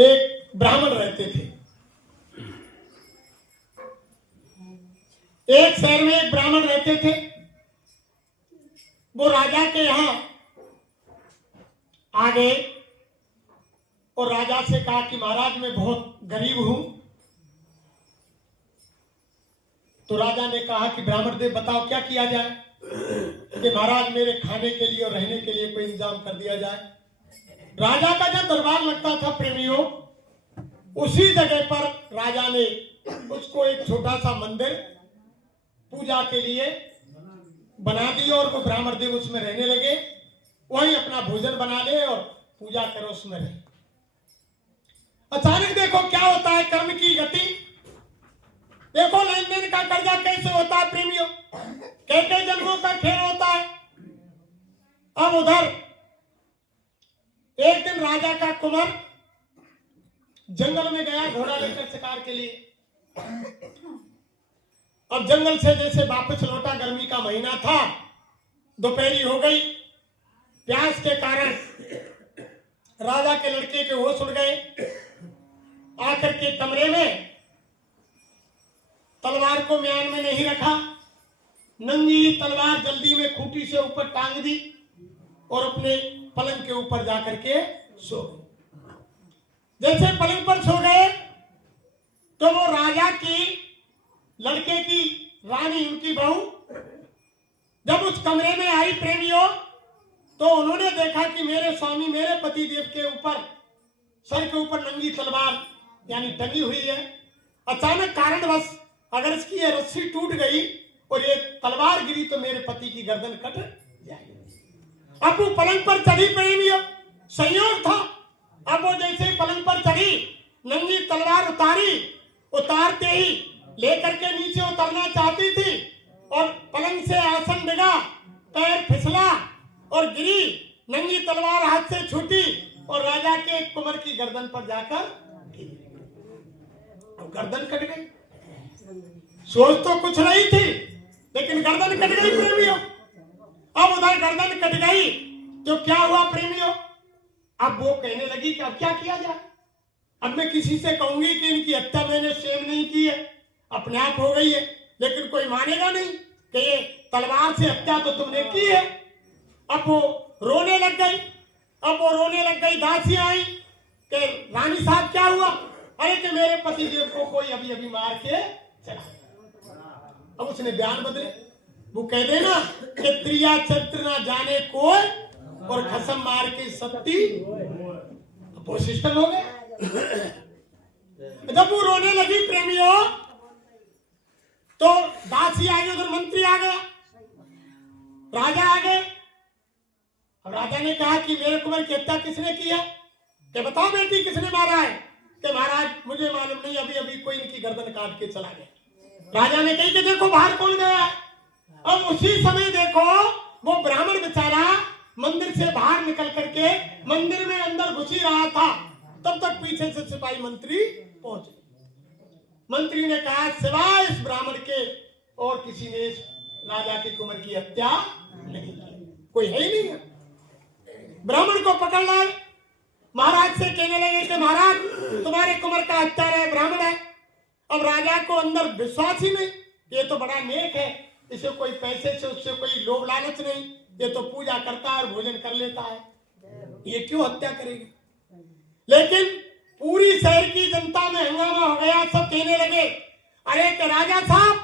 एक ब्राह्मण रहते थे। एक शहर में एक ब्राह्मण रहते थे। वो राजा के यहां आ गए और राजा से कहा कि महाराज मैं बहुत गरीब हूं। तो राजा ने कहा कि ब्राह्मण देव बताओ क्या किया जाए कि महाराज मेरे खाने के लिए और रहने के लिए कोई इंतजाम कर दिया जाए। राजा का जब दरबार लगता था प्रेमियों, उसी जगह पर राजा ने उसको एक छोटा सा मंदिर पूजा के लिए बना दिया और वो ब्राह्मण देव उसमें रहने लगे। वहीं अपना भोजन बना ले और पूजा करो उसमें रहे। अचानक देखो क्या होता है कर्म की गति। देखो लेन देन का कर्जा कैसे होता है प्रेमियों, कैसे जन्मों का खेल होता है। अब उधर एक दिन राजा का कुंवर जंगल में गया घोड़ा लेकर शिकार के लिए। अब जंगल से जैसे वापस लौटा, गर्मी का महीना था, दोपहरी हो गई। प्यास के कारण राजा के लड़के के होश उड़ गए। आकर के कमरे में तलवार को म्यान में नहीं रखा, नंगी तलवार जल्दी में खूंटी से ऊपर टांग दी और अपने पलंग के ऊपर जाकर के सो गए। जैसे पलंग पर सो गए तो वो राजा की लड़के की रानी, उनकी बहू जब उस कमरे में आई प्रेमियों, तो उन्होंने देखा कि मेरे स्वामी, मेरे पति देव के ऊपर, सर के ऊपर नंगी तलवार यानी टंगी हुई है। अचानक कारणवश अगर इसकी ये रस्सी टूट गई और ये तलवार गिरी तो मेरे पति की गर्दन कट जाएगी। अब वो पलंग पर चढ़ी प्रेमियों, संयोग था। अब वो जैसे पलंग पर चढ़ी, नंगी तलवार उतारी, उतारते ही लेकर के नीचे उतरना चाहती थी और पलंग से आसन डिगा, पैर फिसला और गिरी। नंगी तलवार हाथ से छूटी और राजा के कुंवर की गर्दन पर जाकर गिरी। गर्दन कट गई। सोच तो कुछ नहीं थी, लेकिन गर्दन कट गई प्रेमियों। अब उधर गर्दन कट गई तो क्या हुआ प्रेमियों, अब वो कहने लगी कि अब क्या किया जाए। अब मैं किसी से कहूंगी कि इनकी हत्या मैंने स्वयं नहीं की है, अपने आप हो गई है, लेकिन कोई मानेगा नहीं कि ये तलवार से हत्या तो तुमने की है। अब वो रोने लग गई। अब वो रोने लग गई, दासी आई कि रानी साहब क्या हुआ। अरे कि मेरे पति देव को कोई अभी अभी मार के चला। अब उसने बयान बदले। वो कह देना कि त्रिया चरित्र ना जाने कोई और खसम मार के सत्ती, वो सिस्टम हो गया। जब वो रोने लगी प्रेमियों, तो दासी आ गई, उधर मंत्री आ गया, राजा आ गए। अब राजा ने कहा कि मेरे कुंवर की हत्या किसने की है, कि बताओ बेटी किसने मारा है। कि महाराज मुझे मालूम नहीं, अभी अभी कोई इनकी गर्दन काट के चला गया। राजा ने कही कि देखो बाहर कौन गया है। अब उसी समय देखो वो ब्राह्मण बेचारा मंदिर से बाहर निकल करके मंदिर में अंदर घुस ही रहा था, तब तक पीछे से सिपाही मंत्री पहुंचे। मंत्री ने कहा सिवाय इस ब्राह्मण के और किसी ने इस राजा के कुंवर की हत्या नहीं की, कोई है ही नहीं। ब्राह्मण को पकड़ लाए, महाराज से कहने लगे कि महाराज तुम्हारे कुंवर का हत्यारा है, ब्राह्मण है। अब राजा को अंदर विश्वास ही नहीं, ये तो बड़ा नेक है, इसे कोई पैसे से उससे कोई लोभ लालच नहीं, ये तो पूजा करता है और भोजन कर लेता है, ये क्यों हत्या करेगी। लेकिन पूरी शहर की जनता में हंगामा हो गया। सब कहने लगे अरे कि राजा साहब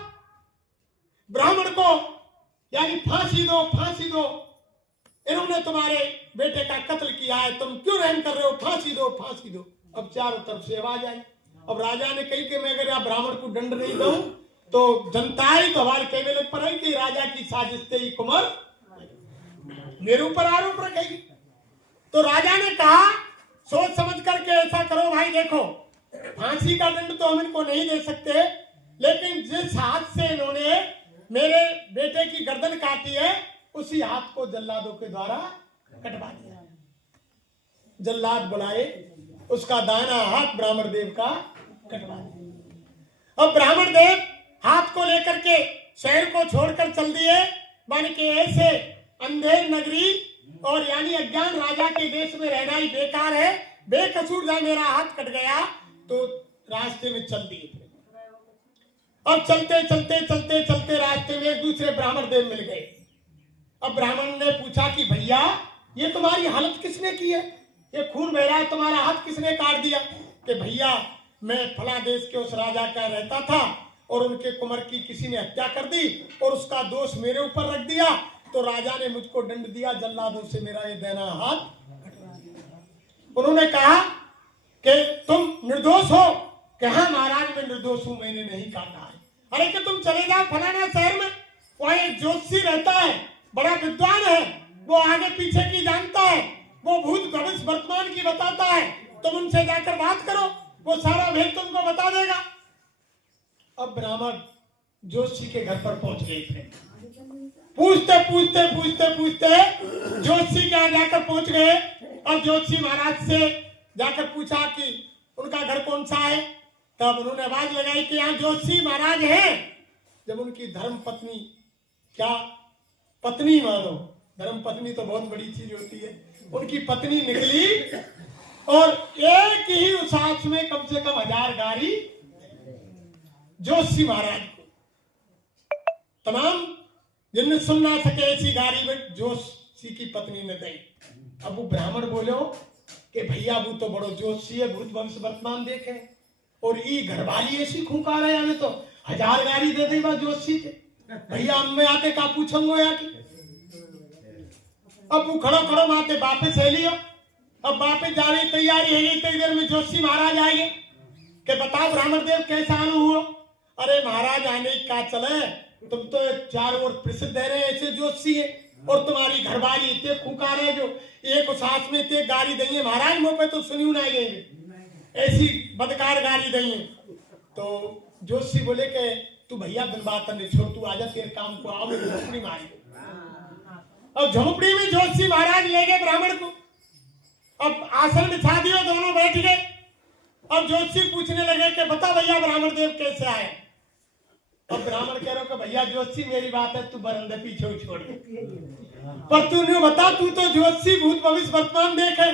ब्राह्मण को यानी फांसी दो, फांसी दो, इन्होंने तुम्हारे बेटे का कत्ल किया है, तुम क्यों रहम कर रहे हो, फांसी दो, फांसी दो। अब चारों तरफ से आवाज आई। अब राजा ने कही कि मैं अगर आप ब्राह्मण को दंड नहीं दूं तो जनता ही तो हमारे कहने लग पर कि राजा की साजिश से ही कुंवर मेरे ऊपर आरोप रखेगी। तो राजा ने कहा सोच समझ करके ऐसा करो भाई, देखो फांसी का दंड तो हम इनको नहीं दे सकते, लेकिन जिस हाथ से इन्होंने मेरे बेटे की गर्दन काटी है उसी हाथ को जल्लादों के द्वारा कटवा दिया। जल्लाद बुलाए, उसका दाहिना हाथ ब्राह्मण देव का कटवा दिया। अब ब्राह्मण देव हाथ को लेकर के शहर को छोड़कर चल दिए। मान के ऐसे अंधेर नगरी और यानी अज्ञान राजा के देश में रहना ही बेकार है, बेकसूर जहाँ मेरा हाथ कट गया तो रास्ते में चल दिए। अब चलते चलते चलते चलते रास्ते में एक दूसरे ब्राह्मण देव मिल गए। अब ब्राह्मण ने पूछा कि भैया ये तुम्हारी हालत किसने की है, ये खून बह रहा है, तुम्हारा हाथ किसने काट दिया? कि भैया मैं फला देश के उस राजा का रहता था और उनके कुंवर की किसी ने हत्या कर दी और उसका दोष मेरे ऊपर रख दिया, तो राजा ने मुझको दंड दिया, जल्लादों से मेरा ये देना हाथ। उन्होंने कहा कि तुम निर्दोष हो? कि हाँ महाराज मैं निर्दोष हूं, मैंने नहीं काटा है। अरे कि तुम चले जाओ फलाना शहर में, वहां एक ज्योतिषी रहता है, बड़ा विद्वान है, वो आगे पीछे की जानता है, वो भूत भविष्य वर्तमान की बताता है, तुम उनसे जाकर बात करो, वो सारा भेद तुमको बता देगा। अब ब्राह्मण ज्योतिषी के घर पर पहुंच गए थे। पूछते पूछते पूछते पूछते ज्योतिषी के यहाँ जाकर पहुंच गए। अब ज्योतिषी महाराज से जाकर पूछा कि उनका घर कौन सा है। तब उन्होंने आवाज लगाई कि यहाँ ज्योतिषी महाराज हैं। जब उनकी धर्म पत्नी, क्या पत्नी मानो, धर्म पत्नी तो बहुत बड़ी चीज होती है, उनकी पत्नी निकली और एक ही उसास में कम से कम 1000 गारी ज्योतिषी महाराज को। तमाम जिनने सुन ना सके ऐसी गारी में ज्योतिषी की पत्नी ने दी। अब वो ब्राह्मण बोलो कि भैया वो तो बड़ो ज्योतिषी है, भूत भविष्य वर्तमान देखे, और ये घरवाली ऐसी खूंका रहे हमें तो 1000 गाड़ी दे दी बात ज्योतिषी के। भैया मैं आते का पूछूंगा या कि अब वो खड़ो खड़ो माते वापस है लियो। अब वापस जाने की तैयारी है, इतनी देर में ज्योतिषी महाराज आएंगे कि बताओ ब्राह्मण देव कैसा आना हुआ। अरे महाराज आने का चले, तुम तो चारों ओर प्रसिद्ध है रहे ऐसे ज्योतिषी है, और तुम्हारी घरवाली इतने खूंका रहे जो एक साथ में इतने गाली देंगे महाराज, मुंह पे तो सुनी ना गएंगे, ऐसी बदकार गाली देंगे। तो ज्योतिषी बोले कि तू भैया बिन बात नहीं छोड़, तू आजा तेरे काम को, आओ मेरी झोपड़ी में आए। अब झोपड़ी में ज्योतिषी महाराज ले गए ब्राह्मण को। अब आसन बिछा दियो, दोनों बैठ गए। अब ज्योतिषी पूछने लगे कि बता भैया ब्राह्मण देव कैसे आए। अब ब्राह्मण कह रहे हो कि भैया ज्योतिषी मेरी बात है, तू बरंदे पीछे छोड़ दे, पर तू नहीं बता, तू तो ज्योतिषी भूत भविष्य वर्तमान देख है,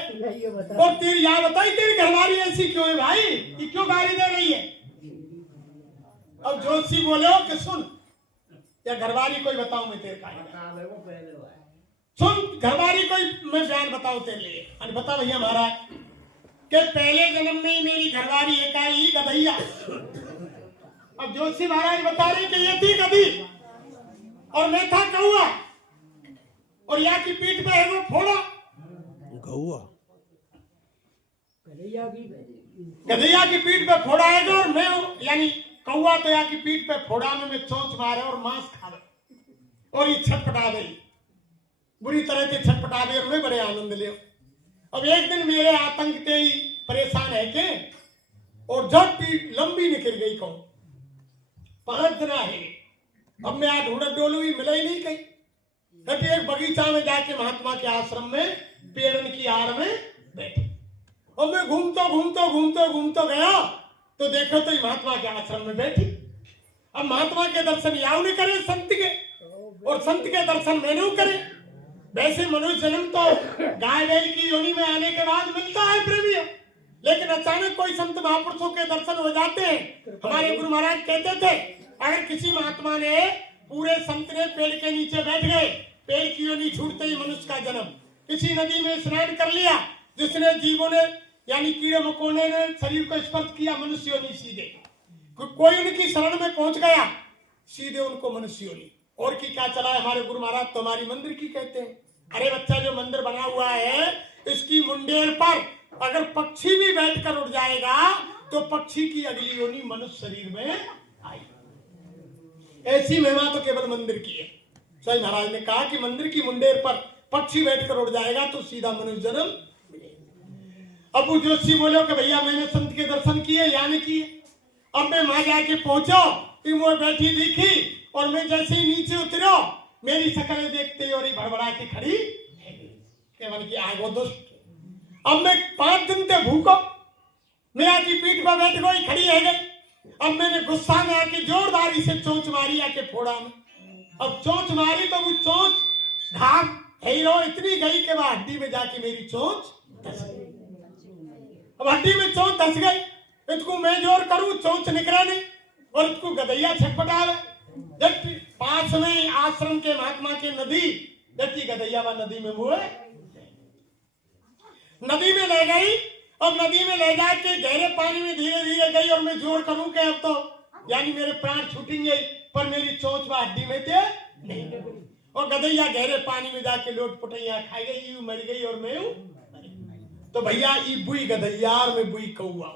और तेरी यहाँ बताई तेरी घरवाली ऐसी क्यों है भाई, ये क्यों गाली दे रही है। अब ज्योतिषी बोले हो कि सुन, या घरवाली कोई बताऊं मैं तेरे का, सुन घरवाली कोई मैं बयान बताऊं तेरे लिए। अरे बता भैया महाराज कि पहले जन्म में मेरी घरवाली एक आई गधैया। अब ज्योतिषी महाराज बता रहे कि ये थी गधी और मैं था कौआ, और यहाँ की पीठ पे है वो फोड़ा कौआ, गधैया की पीठ पे फोड़ा है और मैं यानी कौआ तो यहाँ की पीठ पे फोड़ा में मैं चोंच मारे और मांस खा रहे, और ये छटपटा गई, बुरी तरह से छटपटा गई और मैं बड़े आनंद ले। अब एक दिन मेरे आतंक से ही परेशान है के, और जब लंबी निकल गई कौन 5 दिन है। अब मैं आज ढूंढ डोलू मिला ही नहीं कहीं। कभी एक बगीचा में जाके महात्मा के आश्रम में पेड़न की आड़ में बैठे, और मैं घूमता घूमता घूमता घूमता गया तो देखो तो महात्मा के आश्रम में बैठी। अब महात्मा के दर्शन याव ने करे संत के, और संत के दर्शन मैंने करे। वैसे मनुष्य जन्म तो गाय बैल की योनि में आने के बाद मिलता है प्रेमियों, लेकिन अचानक कोई संत महापुरुषों के दर्शन हो जाते हैं। हमारे गुरु महाराज कहते थे अगर किसी महात्मा ने पूरे संत ने पेड़ के नीचे बैठ गए, पेड़ की योनि छूटते ही मनुष्य का जन्म, किसी नदी में स्नान कर लिया, जिसने जीवों ने यानी कीड़े मकोड़े ने शरीर को स्पर्श किया, मनुष्य योनि सीधे। कोई उनकी शरण में पहुंच गया, सीधे उनको मनुष्य योनि। और की क्या चला है हमारे गुरु महाराज तो हमारी मंदिर की कहते हैं। अरे बच्चा जो मंदिर बना हुआ है इसकी मुंडेर पर अगर पक्षी भी बैठकर उड़ जाएगा तो पक्षी की अगली योनि मनुष्य शरीर में आएगी। ऐसी महिमा तो केवल मंदिर की है। सही महाराज ने कहा कि मंदिर की मुंडेर पर पक्षी बैठकर उड़ जाएगा तो सीधा मनुष्य जन्म। अब वो ज्योतिषी बोले कि भैया मैंने संत के दर्शन किए या नहीं किए। अब मैं वहां जाके पहुंचो, वो बैठी दिखी, और मैं जैसे ही नीचे उतरो मेरी शक्ल देखते ही और ही भड़बड़ा के खड़ी केवल की आगो दुष्ट। अब मैं 5 दिन से भूखो, मैं आके पीठ पर बैठ गई, खड़ी है गई। अब मैंने गुस्सा में आके जोरदारी से चोंच मारी आके फोड़ा में। अब चोंच मारी तो वो चोंच घाव हीरो इतनी गई के बाद हड्डी में जाके मेरी चोंच अब हड्डी में चोंच धस गई, इसको मैं जोर करूं चोंच निकला नहीं, और इसको गदैया छटपटावे। जब पास में आश्रम के महात्मा के नदी जती गदैया व नदी में मुए, नदी में ले गई। अब नदी में ले जाके गहरे पानी में धीरे धीरे गई, और मैं जोर करूं कि अब तो यानी मेरे प्राण छूटेंगे, पर मेरी चोंच व हड्डी में थे नहीं। और गदैया गहरे पानी में जाके लोट पुटैया खाई गई, मर गई, और मैं तो भैया ये बुई गदैयार में बुई कौआ,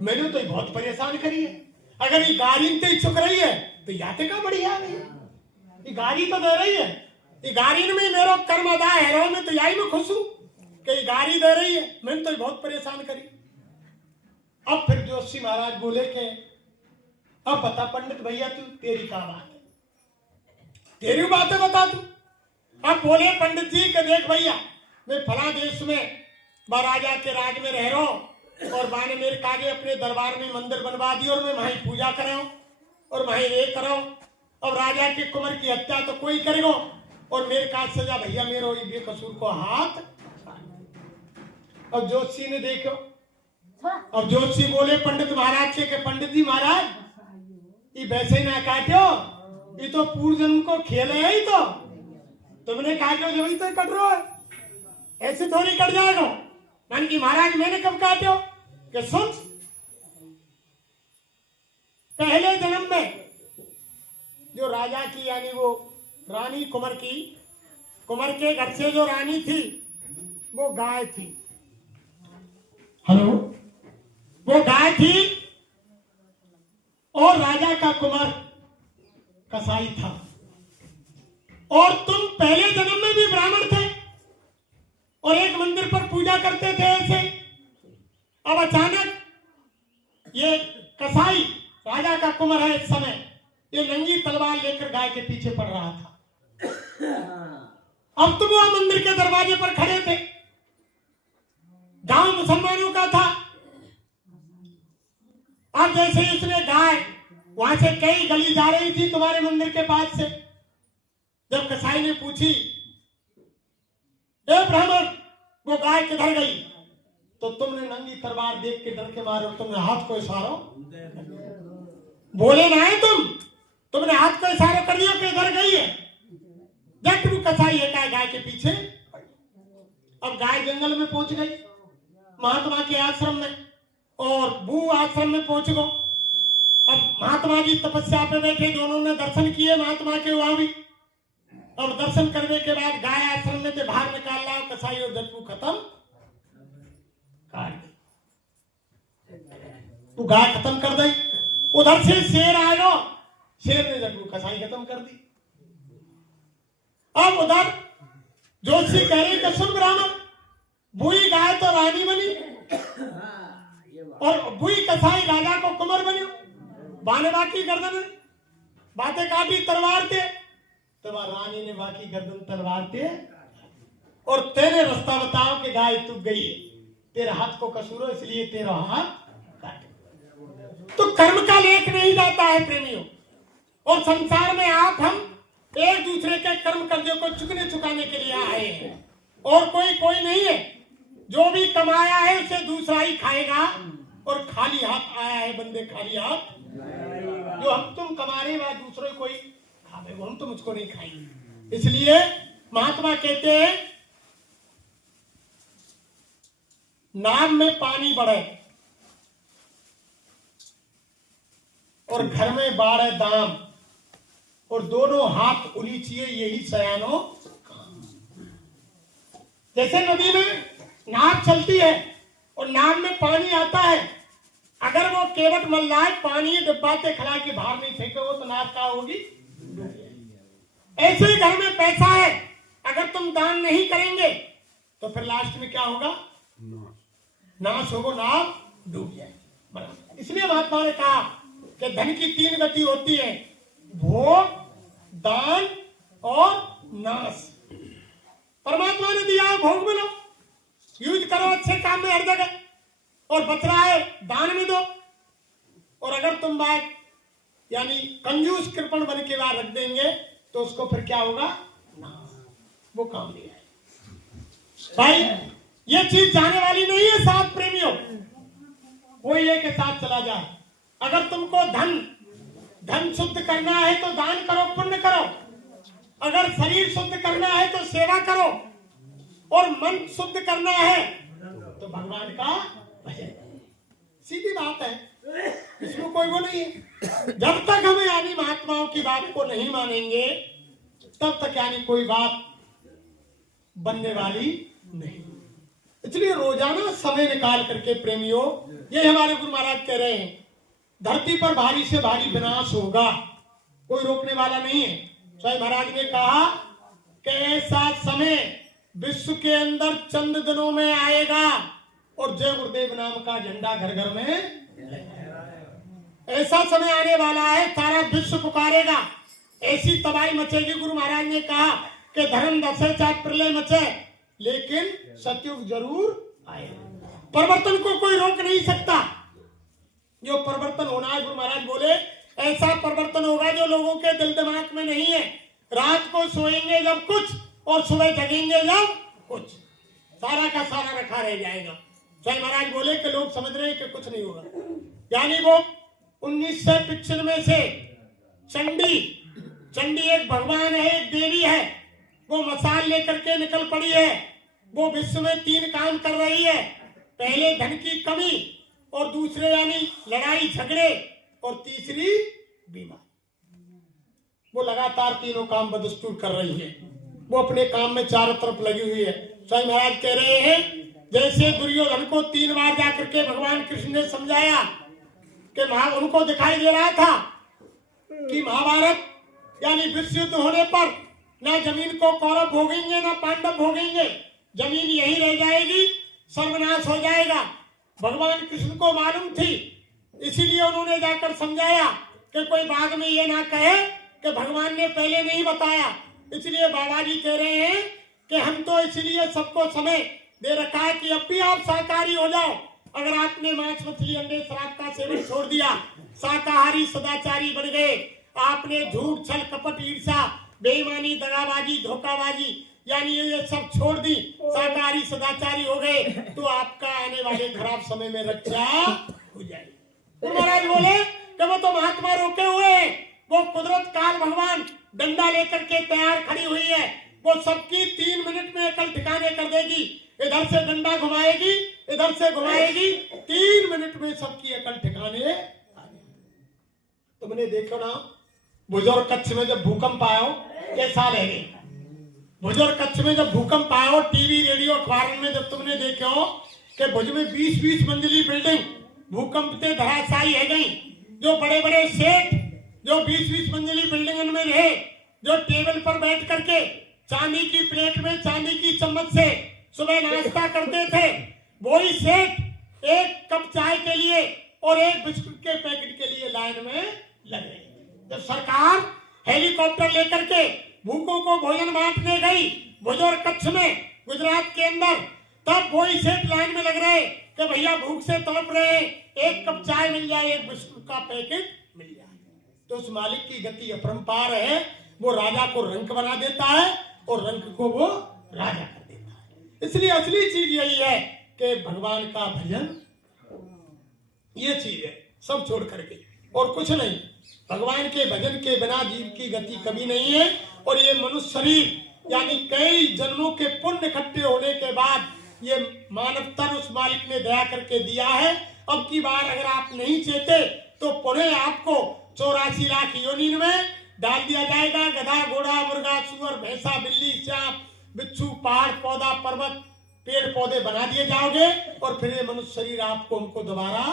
मैंने तो बहुत परेशान करी है। अगर ये गाड़ी ते चुक रही है तो याते का बढ़िया नहीं, ये गाड़ी तो दे रही है, ये गाड़ी में मेरा कर्म अदा है, मैं तो यही में खुश हूं कि ये गाड़ी दे रही है, मैंने तो बहुत परेशान करी। अब फिर जोशी महाराज बोले के अब बता पंडित भैया तू तेरी क्या बात है, तेरी बातें बता तू। अब बोले पंडित जी के देख भैया मैं फला देश में राजा के राज में रह रहा हूं, और माने मेरे कागे अपने दरबार में मंदिर बनवा दी, और मैं वहीं पूजा कर रहा हूं और वहीं ये कर रहा हूं। अब राजा के कुंवर की हत्या तो कोई करेगा, और मेरे का सजा भैया मेरे बेकसूर को हाथ। अब जोशी ने देखो, अब जोशी बोले पंडित महाराज से कि पंडित जी महाराज ये वैसे ही ना काटो, ये तो पूर्व जन्म को खेल है, ही तो तुमने काटो जो ही तो कट रहा है, ऐसे थोड़ी कट जाएगा। मान की महाराज मैंने कब काटो कि सुन, पहले जन्म में जो राजा की यानी वो रानी कुंवर की, कुंवर के घर से जो रानी थी वो गाय थी। हेलो, वो गाय थी, और राजा का कुंवर कसाई था, और तुम पहले जन्म में भी ब्राह्मण थे और एक मंदिर पर पूजा करते थे ऐसे। अब अचानक ये कसाई राजा का कुंवर है, इस समय ये नंगी तलवार लेकर गाय के पीछे पड़ रहा था। अब तुम वहां मंदिर के दरवाजे पर खड़े थे, गांव मुसलमानों का था। अब जैसे उसने गाय वहां से कई गली जा रही थी तुम्हारे मंदिर के पास से, जब कसाई ने पूछी ए ब्राह्मण वो गाय किधर गई, तो तुमने नंगी तलवार देख के डर के मारे तुमने हाथ को इशारा, बोले ना है तुमने हाथ को इशारा कर दिया कि इधर गई है। जब तू कसाई है गाय के पीछे। अब गाय जंगल में पहुंच गई महात्मा के आश्रम में, और भू आश्रम में पहुंच गो। अब महात्मा जी तपस्या पे बैठे, दोनों ने दर्शन किए महात्मा के वहां भी। अब दर्शन करने के बाद गाय आश्रम में से बाहर निकाल रहा, कसाई और जटू खत्म काट दी, तू गाय खत्म कर दी। उधर से शेर आएगा, शेर ने जटू कसाई खत्म कर दी। अब उधर जोशी कह रहे कि सुन ब्राह्मण, बुई गाय तो रानी बनी और बुई कसाई राजा को कुंवर बनी, बाने बाकी गर्दन बातें काटी तलवार थे, तो रानी ने बाकी गर्दन तलवार थे, और तेरे रास्ता बताओ कि गाय तू गई है, तेरे हाथ को कसूर हो इसलिए तेरा हाथ काट। तो कर्म का लेख नहीं जाता है प्रेमियों, और संसार में आप हम एक दूसरे के कर्म कर्जों को चुकाने के लिए आए हैं, और कोई नहीं है। जो भी कमाया है उसे दूसरा ही खाएगा, और खाली हाथ आया है बंदे खाली हाथ। जो हम तुम कमा रहे वह दूसरों कोई खावे, हम तो मुझको नहीं खाएंगे। इसलिए महात्मा कहते हैं नाम में पानी बढ़े और घर में बाढ़ दाम, और दोनों हाथ उलीचिए यही सयानो। जैसे नदी में नाव चलती है और नाव में पानी आता है, अगर वो केवट मल्लाए पानी डब्बाते खड़ा के बाहर नहीं फेंकोगे तो नाव क्या होगी। ऐसे ही घर में पैसा है, अगर तुम दान नहीं करेंगे तो फिर लास्ट में क्या होगा, नाश होगा, नाव डूब जाएगी। इसलिए महात्मा ने कहा कि धन की 3 गति होती है, भोग, दान और नाश। परमात्मा ने दिया भोग में लो, यूज करो अच्छे काम में हर जगह, और बच रहा है दान में दो। और अगर तुम बात यानी कंजूस कृपण बन के बाद रख देंगे तो उसको फिर क्या होगा, वो काम नहीं आएगा। भाई ये चीज जाने वाली नहीं है साथ प्रेमियों, कोई एक के साथ चला जाए। अगर तुमको धन शुद्ध करना है तो दान करो, पुण्य करो। अगर शरीर शुद्ध करना है तो सेवा करो, और मन शुद्ध करना है तो भगवान का भजन करो। सीधी बात है, इसमें कोई वो नहीं है। जब तक हमें यानी महात्माओं की बात को नहीं मानेंगे तब तक यानी कोई बात बनने वाली नहीं। इसलिए रोजाना समय निकाल करके प्रेमियों, ये हमारे गुरु महाराज कह रहे हैं, धरती पर भारी से भारी विनाश होगा, कोई रोकने वाला नहीं है। स्वयं महाराज ने कहा कि ऐसा समय विश्व के अंदर चंद दिनों में आएगा और जय गुरुदेव नाम का झंडा घर घर में। ऐसा समय आने वाला है, सारा विश्व पुकारेगा, ऐसी तबाही मचेगी। गुरु महाराज ने कहा कि धर्म दसे चाहे प्रलय मचे, लेकिन सतयुग जरूर आएगा। परिवर्तन को कोई रोक नहीं सकता। जो परिवर्तन होना है, गुरु महाराज बोले, ऐसा परिवर्तन होगा जो लोगों के दिल दिमाग में नहीं है। रात को सोएंगे जब कुछ और सुबह जगेंगे जब कुछ, सारा का सारा रखा रह जाएगा। स्वयं महाराज बोले कि लोग समझ रहे हैं कि कुछ नहीं होगा। यानी वो 1995 से चंडी एक भगवान है, एक देवी है, वो मसाल लेकर के निकल पड़ी है। वो विश्व में 3 काम कर रही है। पहले धन की कमी, और दूसरे यानी लड़ाई झगड़े, और तीसरी बीमारी। वो लगातार तीनों काम बदस्तूर कर रही है। वो अपने काम में चारों तरफ लगी हुई है। स्वयं महाराज कह रहे हैं, जैसे दुर्योधन को 3 बार जाकर के भगवान कृष्ण ने समझाया कि उनको दिखाई दे रहा था कि महाभारत यानी विश्व युद्ध होने पर ना जमीन को कौरव भोगेंगे ना पांडव भोगेंगे, जमीन यही रह जाएगी, सर्वनाश हो जाएगा। भगवान कृष्ण को मालूम थी, इसीलिए उन्होंने जाकर समझाया कि कोई बाद में ये ना कहे कि भगवान ने पहले नहीं बताया। इसलिए बाबा जी कह रहे हैं कि हम तो इसलिए सबको समय दे रखा है कि अब भी आप शाकाहारी हो जाओ। अगर आपने मांस मछली अंडे शराब का सेवन छोड़ दिया, शाकाहारी सदाचारी बन गए, आपने झूठ छल कपट ईर्ष्या बेईमानी दगाबाजी धोखाबाजी यानी ये सब छोड़ दी, शाकाहारी सदाचारी हो गए, तो आपका आने वाले खराब समय में रक्षा हो जाएगी। महाराज बोले कि वो तो महात्मा रोके हुए हैं, वो कुदरत काल भगवान डंडा लेकर के तैयार खड़ी हुई है। वो सबकी 3 मिनट में अकल ठिकाने कर देगी। इधर से डंडा घुमाएगी, इधर से घुमाएगी, 3 मिनट में सबकी अकल ठिकाने। तुमने देखो ना, बुजुर्ग कच्छ में जब भूकंप आया हो, कैसा लगे? बुजुर्ग कच्छ में जब भूकंप आया हो, टीवी रेडियो अखबार में जब तुमने देखे हो कि भुज में 20-20 मंजिली बिल्डिंग भूकंप से धराशायी है गई। जो बड़े बड़े सेठ जो 20-20 मंजिली बिल्डिंग में रहे, जो टेबल पर बैठ करके चांदी की प्लेट में चांदी की चम्मच से सुबह नाश्ता करते थे, वही सेठ एक कप चाय के लिए और एक बिस्कुट के पैकेट के लिए लाइन में लगे। जब सरकार हेलीकॉप्टर लेकर के भूखों को भोजन बांटने गई बुजुर्ग कच्छ में गुजरात के अंदर, तब वही सेठ लाइन में लग रहे कि भैया भूख से तड़प रहे, एक कप चाय मिल जाए, एक बिस्कुट का पैकेट मिल जाए। तो उस मालिक की गति अपरंपार है, वो राजा को रंक बना देता है और रंक को वो राजा कर देता है। इसलिए असली चीज यही है कि भगवान का भजन, ये चीज है, सब छोड़ करके और कुछ नहीं। भगवान के भजन के बिना जीव की गति कभी नहीं है। और ये मनुष्य शरीर यानी कई जन्मों के पुण्य इकट्ठे होने के बाद ये मानव तन उस मालिक ने दया करके दिया है। अब की बार अगर आप नहीं चेते तो पुनः आपको 84 लाख योनि में डाल दिया जाएगा। गधा घोड़ा मुर्गा सुअर भैंसा बिल्ली सांप बिच्छू पहाड़ पौधा पर्वत पेड़ पौधे बना दिए जाओगे और फिर ये मनुष्य शरीर आपको हमको दोबारा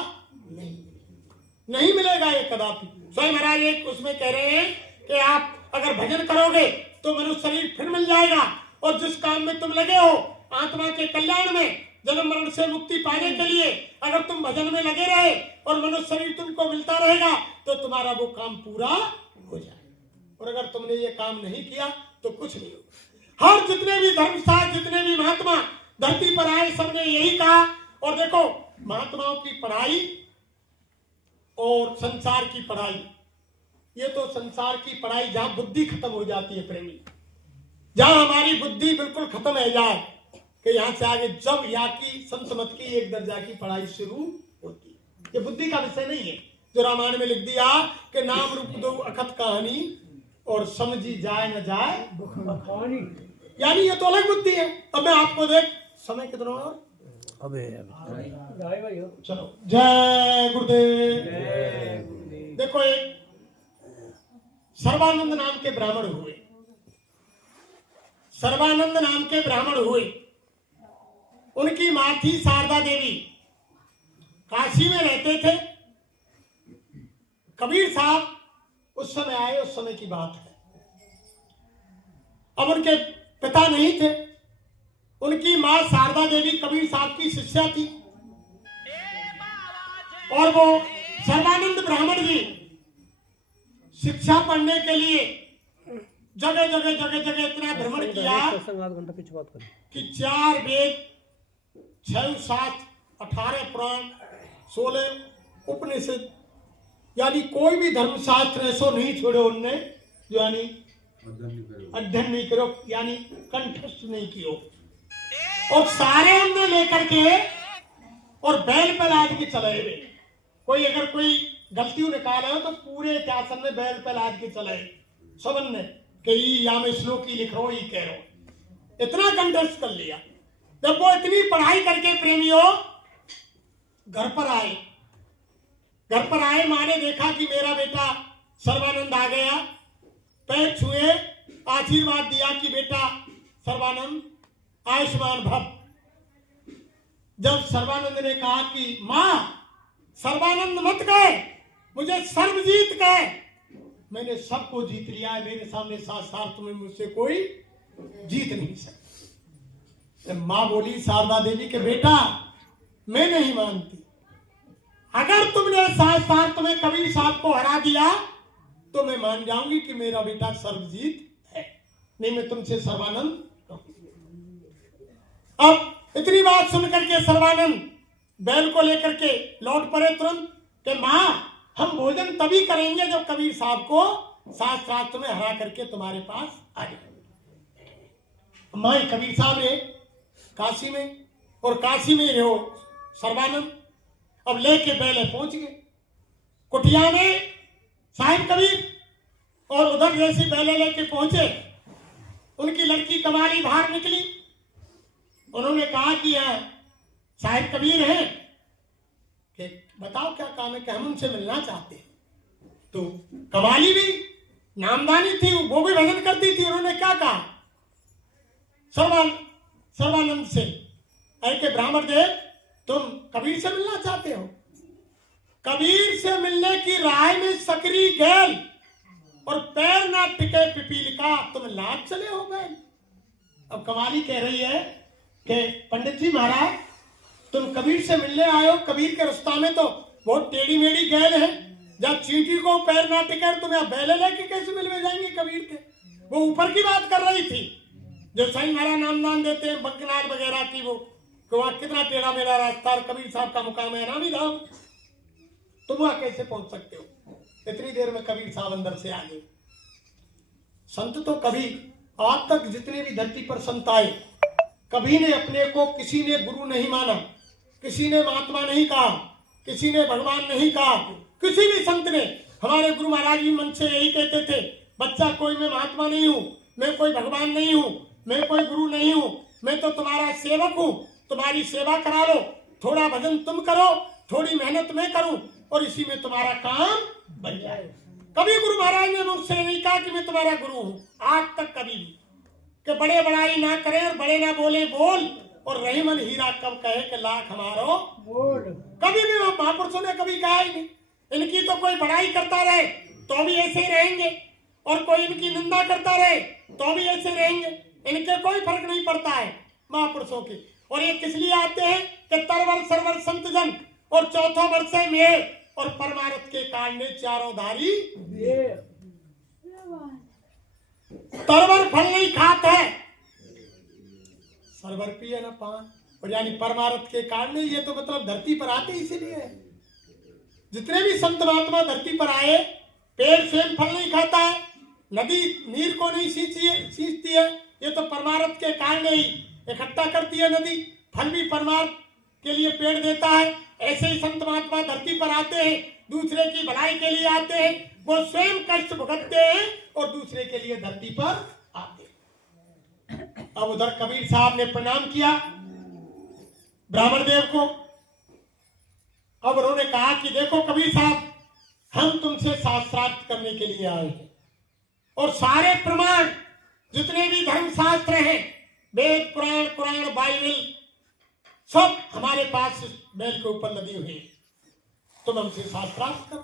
नहीं मिलेगा ये कदापि। स्वयं महाराज एक उसमें कह रहे हैं कि आप अगर भजन करोगे तो मनुष्य शरीर फिर मिल जाएगा, और जिस काम में तुम लगे हो आत्मा के कल्याण में जन्म मरण से मुक्ति पाने के लिए, अगर तुम भजन में लगे रहे और मनुष्य शरीर तुमको मिलता रहेगा तो तुम्हारा वो काम पूरा हो जाएगा। और अगर तुमने ये काम नहीं किया तो कुछ नहीं होगा। हर जितने भी धर्मशास्त्र जितने भी महात्मा धरती पर आए सबने यही कहा। और देखो महात्माओं की पढ़ाई और संसार की पढ़ाई, ये तो संसार की पढ़ाई जहां बुद्धि खत्म हो जाती है प्रेमी, जहां हमारी बुद्धि बिल्कुल खत्म हो जाए कि यहां से आगे जब यहाँ की संत मत की एक दर्जा की पढ़ाई शुरू होती है, ये बुद्धि का विषय नहीं है। जो रामायण में लिख दिया कि नाम रूप दो अखत कहानी और समझी जाए न जाए बखानी, यानी ये तो अलग बुद्धि है। अब मैं आपको देख, समय कितना और अबे चलो, जय गुरुदेव। देखो, एक सर्वानंद नाम के ब्राह्मण हुए, सर्वानंद नाम के ब्राह्मण हुए। उनकी मां थी शारदा देवी, काशी में रहते थे। कबीर साहब उस समय आए, उस समय की बात है। अब उनके पिता नहीं थे। उनकी मां शारदा देवी कबीर साहब की शिष्या थी और वो सर्वानंद ब्राह्मण जी शिक्षा पढ़ने के लिए जगह जगह इतना भ्रमण किया कि 4 वेद, 6 7 18 पुराण, 16 उपनिषद, यानी कोई भी धर्मशास्त्र ऐसा नहीं छोड़े उनने जो यानी अध्ययन नहीं करो, यानी कंठस्थ नहीं कियो। और सारे उनने लेकर के और बैल पे लाद के चले हुए। कोई अगर कोई गलती निकाला हो तो पूरे इतिहास में बैल पे लाद के चले सबन ने कि या मैं श्लोक ही लिख रहा हूं, ये कह रहा हूं। इतना कंठस्थ कर लिया। जब वो इतनी पढ़ाई करके प्रेमियों घर पर आए, माँ ने देखा कि मेरा बेटा सर्वानंद आ गया, पैर छुए, आशीर्वाद दिया कि बेटा सर्वानंद आयुष्मान भव। जब सर्वानंद ने कहा कि माँ सर्वानंद मत कहे, मुझे सर्वजीत कहे, मैंने सबको जीत लिया है, मेरे सामने साथ तुम्हें मुझसे कोई जीत नहीं सकता। माँ बोली शारदा देवी के बेटा मैं नहीं मानती, अगर तुमने साथ तुम्हें कबीर साहब को हरा दिया तो मैं मान जाऊंगी कि मेरा बेटा सर्वजीत है, नहीं मैं तुमसे सर्वानंद। अब इतनी बात सुनकर के सर्वानंद बैल को लेकर के लौट पड़े तुरंत कि माँ हम भोजन तभी करेंगे जब कबीर साहब को साथ तुम्हें हरा करके तुम्हारे पास आ जाए। माँ कबीर साहब रहे काशी में, और काशी में रहो सर्वानंद। अब लेके बैले पहुंच गए कुटिया में साहिब कबीर, और उधर जैसी बैले लेके पहुंचे उनकी लड़की कमाली बाहर निकली। उन्होंने कहा कि साहिब कबीर हैं कि बताओ क्या काम है, कि हम उनसे मिलना चाहते हैं। तो कमाली भी नामदानी थी, वो भी भजन करती थी। उन्होंने क्या कहा सर्वानंद से, अरे के ब्राह्मण देव तुम कबीर से मिलना चाहते हो? कबीर से मिलने की राह में सकरी गैल और पैर ना टिके पिपीलिका, तुम लाभ चले हो गए। अब कमाली कह रही है कि पंडित जी महाराज तुम कबीर से मिलने आए हो, कबीर के रास्ता में तो बहुत टेढ़ी मेढ़ी गैल है, जब चींटी को पैर ना टिके तुम यहाँ बैले लेके कैसे मिलने जाएंगे कबीर के? वो ऊपर की बात कर रही थी, जो साईं महाराज नाम देते हैं बंकनाल वगैरह की, वो वहां कितना टेढ़ा मेरा रास्ता, कबीर साहब का मुकाम है नामी धाम, तुम वहां कैसे पहुंच सकते हो? इतनी देर में कबीर साहब अंदर से आ गए। संत तो कभी आज तक जितने भी धरती पर संत आए, कभी ने अपने को किसी ने गुरु नहीं माना, किसी ने महात्मा नहीं कहा, किसी ने भगवान नहीं कहा। किसी भी संत ने, हमारे गुरु महाराज भी मन से यही कहते थे, बच्चा कोई मैं महात्मा नहीं हूँ, मैं कोई भगवान नहीं हूँ, मैं कोई गुरु नहीं हूँ, मैं तो तुम्हारा सेवक हूँ, तुम्हारी सेवा करा लो, थोड़ा भजन तुम करो, थोड़ी मेहनत मैं करूं और इसी में तुम्हारा काम बन जाए। कभी गुरु महाराज ने मुझसे नहीं कहा कि मैं तुम्हारा गुरु हूं, आज तक कभी भी, कि बड़े बड़ाई ना करें और बड़े ना बोले बोल, और रहीमन हीरा कब कहे कि लाख हमारो बोल। कभी भी महापुरुषों ने कभी कहा ही नहीं। इनकी तो कोई बड़ाई करता रहे तो भी ऐसे ही रहेंगे, और कोई इनकी निंदा करता रहे तो भी ऐसे रहेंगे, इनके कोई फर्क नहीं पड़ता है महापुरुषों की। और ये किस लिए आते हैं कि तरवर सरवर संत जन और चौथा वर्ष में और परमार्थ के कारण चारों धारी तरवर फल नहीं खाता है, सरवर पिए ना पान, और यानी परमार्थ के कारण। ये तो मतलब धरती पर आते इसीलिए है। जितने भी संत महात्मा धरती पर आए, पेड़ स्वयं फल नहीं खाता है, नदी नीर को नहीं सींचती है, ये तो परमार्थ के कारण ही इकट्ठा करती है नदी। फल भी परमार्थ के लिए पेड़ देता है, ऐसे ही संत महात्मा धरती पर आते हैं, दूसरे की भलाई के लिए आते हैं, वो स्वयं कष्ट भुगतते हैं और दूसरे के लिए धरती पर आते हैं। अब उधर कबीर साहब ने प्रणाम किया ब्राह्मण देव को। अब उन्होंने कहा कि देखो कबीर साहब, हम तुमसे शास्त्रार्थ करने के लिए आए हैं और सारे प्रमाण जितने भी धर्म शास्त्र हैं, वेद पुराण कुरान बाइबल, सब हमारे पास बैल के ऊपर लदी हुई, तुम हमसे शास्त्रार्थ करो।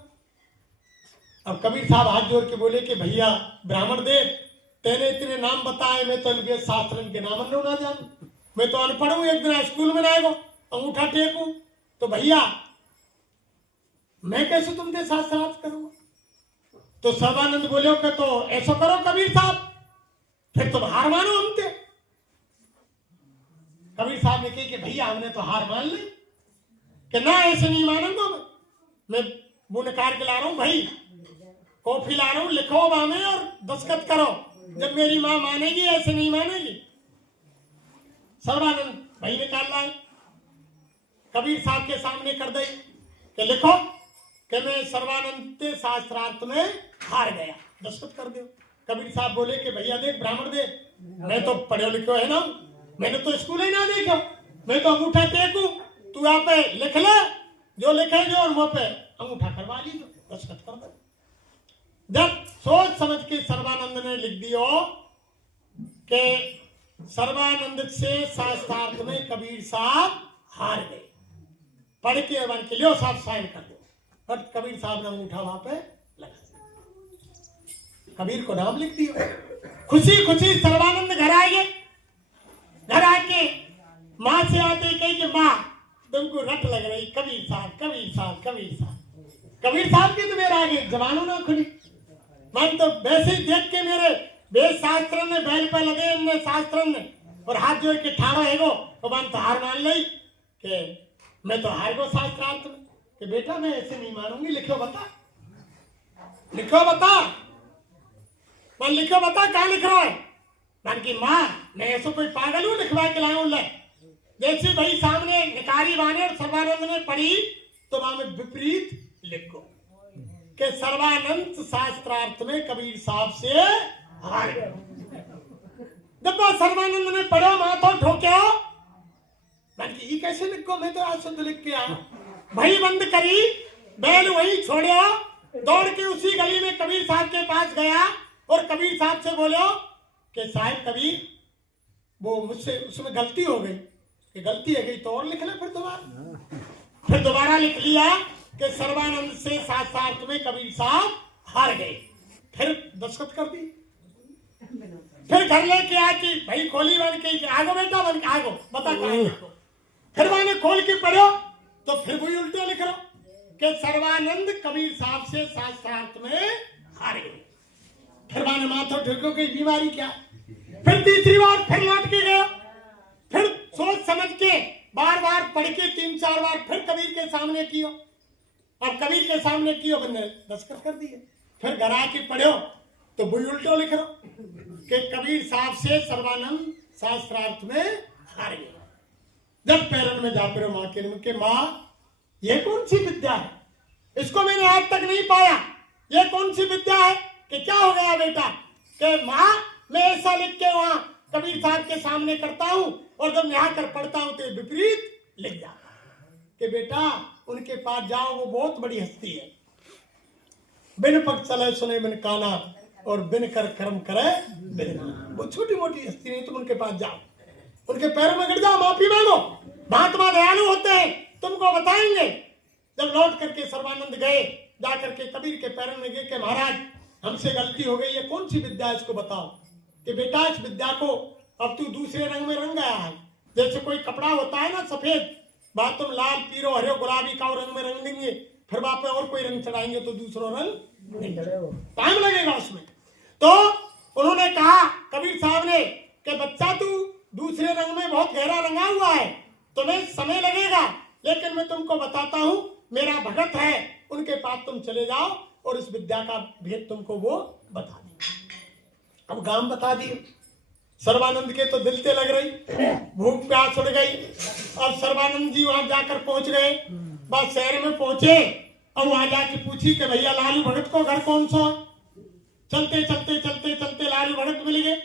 अब कबीर साहब हाथ जोड़ के बोले कि भैया ब्राह्मण देव, तेने इतने नाम बताए, मैं तो वेद शास्त्र के नाम ना जानू, मैं तो अनपढ़ हूं, एक दिन स्कूल में ना आएगो अंगूठा टेकू, तो भैया मैं कैसे तुमसे शास्त्रार्थ करूंगा। तो सर्वानंद बोले कि तो ऐसा करो कबीर साहब, फिर तुम हार मानो हमसे। कबीर साहब ने कही कि भैया हमने तो हार मान ली, कि ना ऐसे नहीं मानूंगा मैं बुनकार के ला रहा हूं भाई, कॉफी ला रहा हूं, लिखो बामे और दस्तखत करो, जब मेरी मां मानेगी, ऐसे नहीं मानेगी। सर्वानंद भाई निकाल लाए, कबीर साहब के सामने कर दे कि लिखो कि मैं सर्वानंद के शास्त्रार्थ में हार गया, दस्तखत कर दो। कबीर साहब बोले कि भैया देख ब्राह्मण देव, मैं तो पढ़े लिखे है ना, मैंने तो स्कूल ही ना देखा, मैं तो अंगूठा टेकू, तू यहाँ पे लिख ले जो लिखेंगे और वो पे अंगूठा करवा लीजिए, दस्तखत कर दो। जब सोच समझ के सर्वानंद ने लिख दियो कि सर्वानंद से शास्त्रार्थ में कबीर साहब हार गए, पढ़ के बन के लियो साहब साइन कर दो। बट कबीर साहब ने अंगूठा वहां पे लगा, कबीर को नाम लिख दिया। खुशी खुशी सर्वानंद घर आए, घर आके माँ से आते कही कि माँ तुमको रट लग रही, कबीर साहब कबीर साहब कबीर साहब। कबीर साहब की तो मेरे आगे जबानों ना खुली, मैं तो वैसे ही देख के मेरे वेद शास्त्र ने बैल पे लगे इनने शास्त्र ने, और हाथ जोड़ के ठाड़ो हैगो तो मन तो हार मान ली कि मैं तो हार गो शास्त्रार्थ में, कि बेटा मैं ऐसे नहीं मानूंगी, लिखो बता, लिखो बता, मैं लिखो बता क्या लिख रहा है। मान की माँ मैं ऐसा कोई पागल हूँ लिखवा के लाऊं ले, जैसे भाई सामने निकारी बाने और सर्वानंद ने पढ़ी तो वहां में विपरीत लिखो कि सर्वानंद शास्त्रार्थ में कबीर साहब से हार गए। जब सर्वानंद ने पढ़ो माथा ठोक्या, मान की ये कैसे लिखो, मैं तो आज शुद्ध लिख के आया। भाई बंद करी, बैल वही छोड़िया, दौड़ के उसी गली में कबीर साहब के पास गया और कबीर साहब से बोलो कि साहब कबीर वो मुझसे उसमें गलती हो गई, कि गलती है गई तो और लिख ले फिर दोबारा लिख लिया कि सर्वानंद से शास्त्रार्थ में कबीर साहब हार गए, फिर दस्तखत कर दी। फिर घर लेके आए कि भाई खोली बन के आगो बेटा बन के आगो बता कहाँ लिखो। फिर मैंने खोल के पढ़ो तो फिर वही उल्टे लिख रहा कि सर्वानंद कबीर साहब से शास्त्रार्थ में हार गए। फिर मैंने माथा ठोको कि बीमारी क्या। फिर तीसरी बार फिर लौट के गया, फिर सोच समझ के बार बार पढ़ के 3-4 बार फिर कबीर के सामने कियो, अब कबीर के सामने कियो बंदे दस्तखत कर दिए। फिर घर आके पढ़ो तो वही उल्टो लिख रहा कि कबीर साहब से सर्वानंद शास्त्रार्थ में हार गए। जब पैरन में जा फिर माँ के माँ ये कौन सी विद्या है, इसको मैंने आज तक नहीं पाया, ये कौन सी विद्या है कि क्या हो गया बेटा। कि माँ मैं ऐसा लिख के वहां कबीर साहब के सामने करता हूं और जब यहाँ कर पढ़ता हूं तो विपरीत लिख जाता कि बेटा उनके पास जाओ, वो बहुत बड़ी हस्ती है, बिन पग चले सुने बिन काना और बिन कर कर्म करे बिन नाना। वो छोटी मोटी हस्ती नहीं, तुम उनके पास जाओ, उनके पैरों में गिर जाओ, माफी मांगो, महात्मा दयालु होते हैं, तुमको बताएंगे। जब लौट करके सर्वानंद गए, जा करके कबीर के पैरों में गए कि महाराज हमसे गलती हो गई, ये कौन सी विद्या है इसको बताओ। कि बेटा इस विद्या को अब तू दूसरे रंग में रंग गया है, जैसे कोई कपड़ा होता है ना सफेद, बात तुम लाल पीरो हरे गुलाबी का रंग में रंग देंगे, फिर वहां पे और कोई रंग चढ़ाएंगे तो दूसरा रंग नहीं चढ़ेगा, टाइम लगेगा उसमें। तो उन्होंने कहा कबीर साहब ने कि बच्चा तू दूसरे रंग में बहुत गहरा रंगा हुआ है, तुम्हें समय लगेगा, लेकिन मैं तुमको बताता हूं, मेरा भगत है, उनके पास तुम चले जाओ और इस विद्या का भेद तुमको वो बता दे। अब गांव बता दिए, सर्वानंद के तो दिल ते लग रही, भूख प्यास उड़ गई। अब सर्वानंद जी वहां जाकर पहुंच गए, बस शहर में पहुंचे और वहां जाके पूछी कि भैया लालू भगत को घर कौन सा है। चलते चलते चलते चलते लालू भगत मिल गए।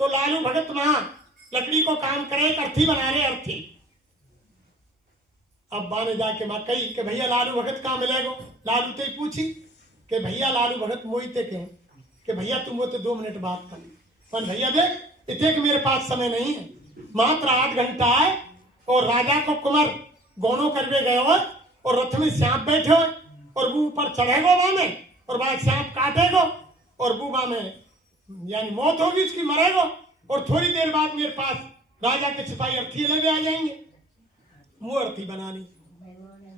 तो लालू भगत वहां लकड़ी को काम करे, एक अर्थी बना रहे, अर्थी। अब बाने जाके मां कही कि भैया लालू भगत कहाँ मिलेगो। लालू ते पूछी कि भैया लालू भगत मोहिते के कि भैया तुम वो तो 2 मिनट बात कर। पर भैया देख इतने कि मेरे पास समय नहीं है, मात्र 8 घंटा है। और राजा को कुंवर गौनो करवे गए हो और रथ में सांप बैठे हो और वो ऊपर चढ़ेगो वहां में और वहां सांप काटेगो और वो वहां में यानी मौत होगी उसकी, मरेगो। और थोड़ी देर बाद मेरे पास राजा के सिपाही अर्थी लेके आ जाएंगे, वो अर्थी बनानी।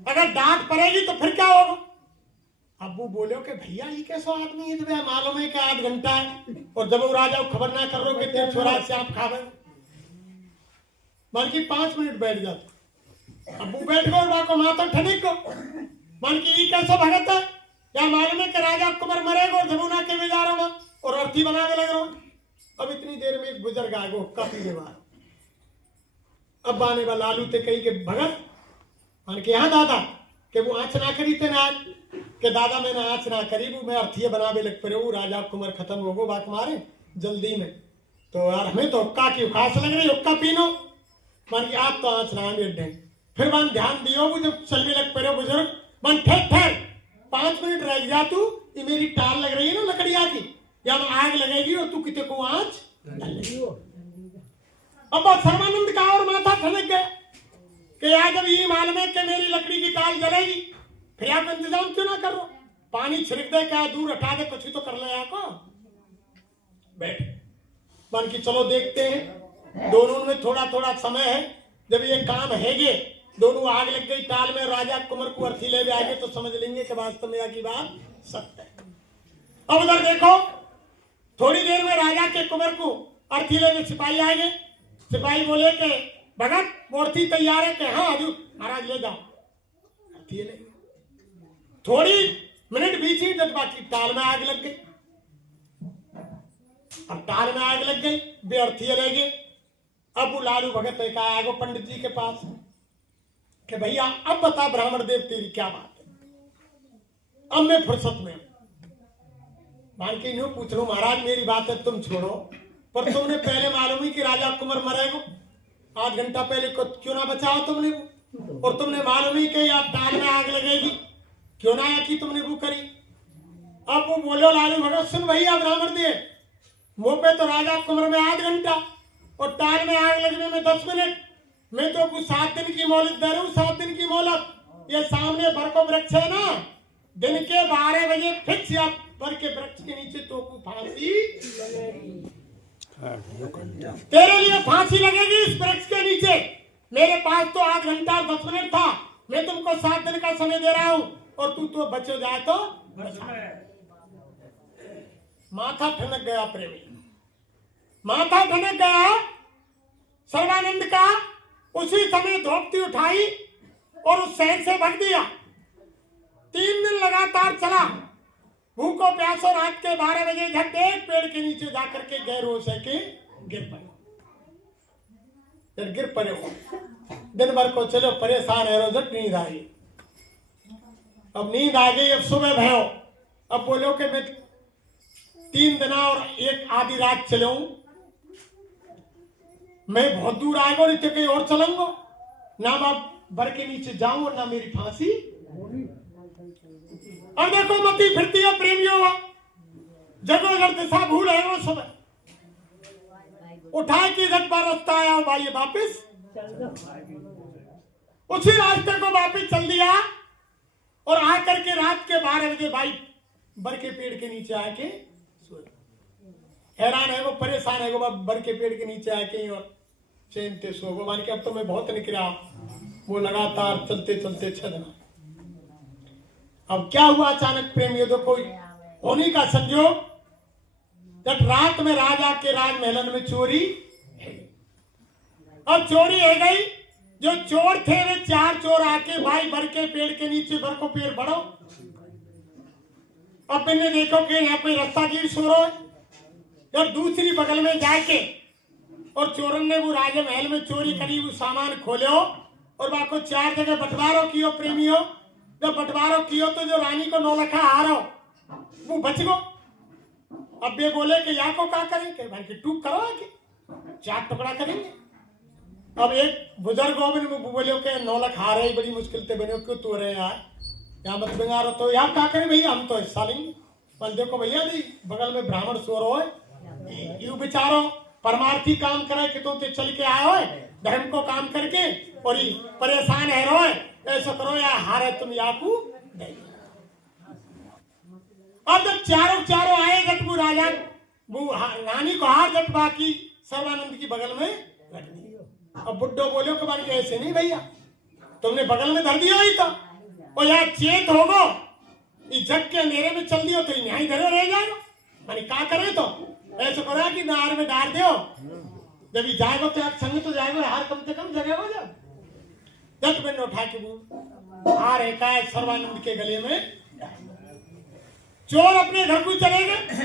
अगर डांट पड़ेगी तो फिर क्या होगा। अब वो बोलो कि भैया ये कैसा आदमी है, तुम्हें मालूम है कि 8 घंटा है और जब वो राजा को खबर ना कर रो कि तेरे छोरा से आप खावे, मान की 5 मिनट बैठ जाते। अब वो बैठ गो को माता ठनिक को मान की ये कैसा भगत है, या मालूम है कि राजा कुमार मरेगा और जमुना के में जा रहा हूं और अर्थी बना के लग रहा हूं। अब इतनी देर में एक बुजुर्ग आ गो काफी देर बाद। अब आने वाला लालू ते कही कि भगत मान के यहाँ दादा कि वो आँच ना करी थे ना कि दादा मैंने आँच ना करी, वो मैं अर्थी बनावे लग पड़े, वो राजा कुमार खत्म हो गो बात मारे जल्दी में। तो यार हमें तो हुक्का की उखास लग रही, हुक्का पीनो मान की आप तो आँच ना बैठ दें। फिर मान ध्यान दियो वो जब चलने लग पड़े बुजुर्ग मन ठहर ठहर 5 मिनट रह जा, तू ये मेरी टाल लग रही है ना लकड़िया की, या आग लगेगी और तू कितने को आँच डालेगी। अब बस सर्वानंद का और माथा ठनक गया कि यार जब ये मालूम है कि मेरी लकड़ी की टाल जलेगी फिर आप इंतजाम क्यों ना करो, पानी छिड़क दे, क्या दूर हटा दे, कुछ तो कर ले आपको। बैठ मान की चलो देखते हैं, दोनों में थोड़ा थोड़ा समय है। जब ये काम हैगे दोनों आग लग गई टाल में, राजा कुंवर को अर्थी ले आगे तो समझ लेंगे कि वास्तव में की बात सत्य है। अब उधर देखो थोड़ी देर में राजा के कुंवर को अर्थी ले सिपाही आ गए। सिपाही बोले कि भगत वो अर्थी तैयार है कि हाँ हजूर महाराज ले जाओ। अर्थी ले थोड़ी मिनट बीची जब बाकी टाल में आग लग गई। अब टाल में आग लग गई, बे अर्थी ले गए। अब वो लालू भगत एक आया गो पंडित जी के पास कि भैया अब बता ब्राह्मण देव तेरी क्या बात है। अब मैं फुर्सत में मान के यूं पूछ लो महाराज मेरी बात है तुम छोड़ो, पर तुमने पहले मालूम ही कि राजा कुंवर मरेगो, 8 घंटा पहले को क्यों ना बचाओ तुमने वो, और तुमने मालूम ही कि यार टाल में आग लगेगी क्यों ना की तुमने वो करी। अब वो बोलो लालू भगत सुन भैया ब्राह्मण देव मुंह पे तो राजा कुंवर में 8 घंटा और टाल में आग लगने में 10 मिनट, मैं तो कुछ 7 दिन की मोहलत दे रहा हूँ, 7 दिन की मोहलत। ये सामने बरको वृक्ष है ना, दिन के 12 बजे फिक्स या बर के वृक्ष के नीचे तो फांसी लगेगी, तेरे लिए फांसी लगेगी इस वृक्ष के नीचे। मेरे पास तो 8 घंटा 10 मिनट था, मैं तुमको 7 दिन का समय दे रहा हूँ और तू तो बचे जाए तो माथा ठनक गया प्रेमी, माथा ठनक गया सर्वानंद का। उसी समय धोपती उठाई और उस शहर से भग दिया। 3 दिन लगातार चला, भूखो प्यासो रात के 12 बजे झट एक पेड़ के नीचे जाकर के गैरों से के गिर पड़े। फिर गिर पड़े हो दिन भर को चलो परेशान है, रोज नींद आ गई। अब नींद आ गई, अब सुबह भयो, अब बोलो कि मैं 3 दिन और 1 आधी रात चलूं, मैं बहुत दूर आएगा और इतने कहीं और चलूंगा ना, बाप बर के नीचे जाऊं और ना मेरी फांसी। और देखो मती फिरती है प्रेमियों, जगह अगर दिशा भूल है वो सुबह उठाए कि झट बार रास्ता आया भाई वापिस उसी रास्ते को वापिस चल दिया और आकर के रात के 12 बजे भाई बर के पेड़ के नीचे आके हैरान है वो, परेशान है वो, बर के पेड़ के नीचे आके और चैन ते सो गो। मान के अब तो मैं बहुत निकला, वो लगातार चलते चलते छदना। अब क्या हुआ अचानक प्रेमियों, तो कोई होने का संजोग, जब रात में राजा के राजमहलन में चोरी है। अब चोरी है गई, जो चोर थे वे 4 चोर आके भाई बर के पेड़ के नीचे, बर को पेड़ बढ़ो, अब मैंने देखो कि यहाँ कोई रास्ता गिर सो रहा है। और दूसरी बगल में जाके और चोरन ने वो राजा महल में चोरी करी, वो सामान खोलो और बाको 4 जगह बंटवारो कियो प्रेमियों। जब बंटवारो कियो तो जो रानी को 9 लखा हारो वो बच गो। अब वे बोले कि या को क्या करेंगे भाई कि टूक करो कि 4 टुकड़ा करेंगे। अब एक बुजुर्ग बोले के 9 लाख हारे ही बड़ी मुश्किल से बने क्यों तू रहे यार यहाँ मत बिगाड़ो तो यहाँ क्या करें भैया हम तो हिस्सा लेंगे। पर देखो भैया जी बगल में ब्राह्मण सो रहो है यू बेचारो परमार्थी काम करे कि तुम तो चल के आए हो धर्म को काम करके और ये परेशान है रो ऐसा करो या हारे तुम याकू अब जब चारों आए गटबू राजा वो रानी को हार गट बाकी सर्वानंद की बगल में रख दी। अब बुड्ढो बोले के बारे ऐसे नहीं भैया तुमने बगल में धर दिया ही था और यार चेत होगो ये जग के अंधेरे में चल दियो तो यहाँ ही धरे रह जाएगा मानी क्या करे तो ऐसा करो कि नार में डाल दो जब ये जाएगा तो आप संग तो जाएगा हार कम से कम जगह हो जाए जट में उठा के वो हार एका सर्वानंद के गले में चोर अपने घर को चले गए।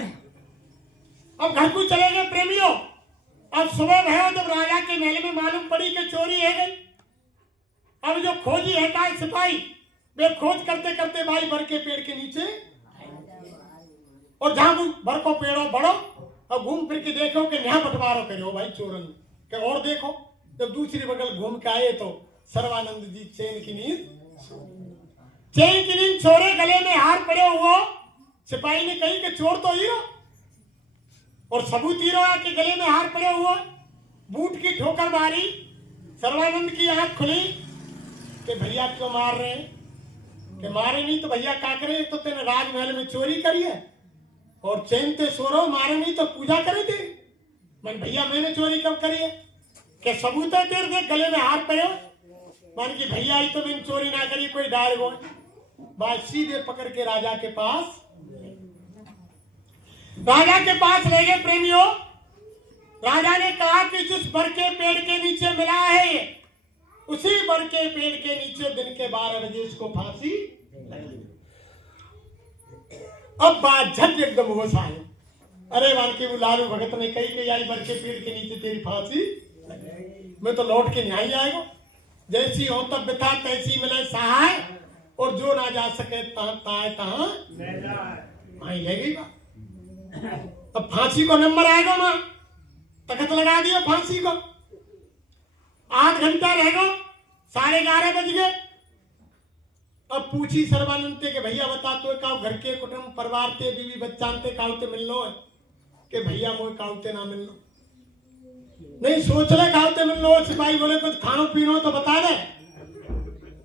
अब घर को चले गए प्रेमियों। अब सुबह भयो जब राजा के महल में मालूम पड़ी कि चोरी है गई। अब जो खोजी है का सिपाही वे खोज करते करते भाई बर के पेड़ के नीचे और जहां बर को पेड़ो बढ़ो और घूम फिर के देखो कि यहाँ बंटवारो करो भाई चोरन के और देखो जब दूसरी बगल घूम के आए तो सर्वानंद जी चैन की नींद छोरे गले में हार पड़े हुआ। सिपाही ने कही कि चोर तो हीरो और सबूत हीरो के गले में हार पड़े हुआ। बूट की ठोकर मारी सर्वानंद की आंख खुली कि भैया क्यों मार रहे हैं कि मारे नहीं तो भैया क्या करे तो तेने राजमहल में चोरी करी है और चैन ते सो रहो मारे नहीं तो पूजा करे थे मन भैया मैंने चोरी कब करी है कि सबूत है तेरे देख गले में हार पड़े मान की भैया ही तो मैंने चोरी ना करी कोई डाल गो बात सीधे पकड़ के राजा के पास ले गए प्रेमियों। राजा ने कहा कि जिस बर के पेड़ के नीचे मिला है उसी बर के पेड़ के नीचे दिन के 12 बजे इसको फांसी लगी। अब बात झट एकदम होश आए अरे मान के वो लालू भगत ने कही कि आई बर के पेड़ के नीचे तेरी फांसी मैं तो लौट के नहीं आएगा जैसी हो तब बिता तैसी मिले सहाय और जो ना जा सके तहाँ लगेगा। अब फांसी को नंबर आएगा मां तखत लगा दिया फांसी को 8 घंटा रहेगा 11:30 बज गए। अब पूछी सर्वानंद के भैया बता तो का घर के कुटुंब परिवार ते बीवी बच्चा ते काउते मिलनो है कि भैया मोए काउते ना मिलनो नहीं सोच ले काउते मिलनो। सिपाही बोले कुछ खानो पीनो तो बता दे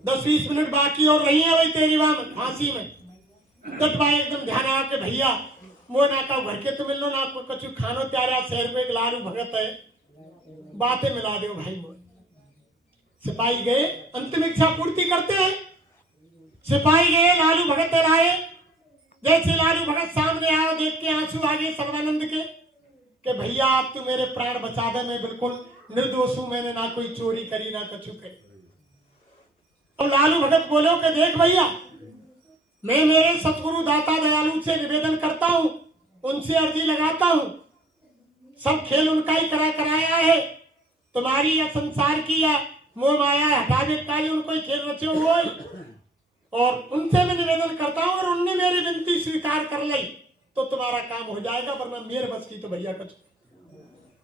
10-20 मिनट बाकी और रही है भाई तेरी वहां फांसी में। तट भाई एकदम ध्यान आ के भैया मोए ना का घर के तो मिलनो ना कुछ खानो त्यारा शहर में लालू भगत है बातें मिला दो भाई मोए। सिपाही गए अंतिम इच्छा पूर्ति करते हैं। सिपाही गए लालू भगत लाए जैसे लालू भगत सामने आया देख के आंसू आ गए सर्वानंद के कि भैया आप तो मेरे प्राण बचा दे मैं बिल्कुल निर्दोष हूं मैंने ना कोई चोरी करी ना कछु करी। अब लालू भगत बोलो कि देख भैया मैं मेरे सतगुरु दाता दयालु से निवेदन करता हूं उनसे अर्जी लगाता हूं सब खेल उनका ही कराया है तुम्हारी या संसार की या मोह माया हटावे का ही उनको ही खेल रचे हुए और उनसे मैं निवेदन करता हूं और उनने मेरी विनती स्वीकार कर ली तो तुम्हारा काम हो जाएगा वरना मेरे बस की तो भैया कुछ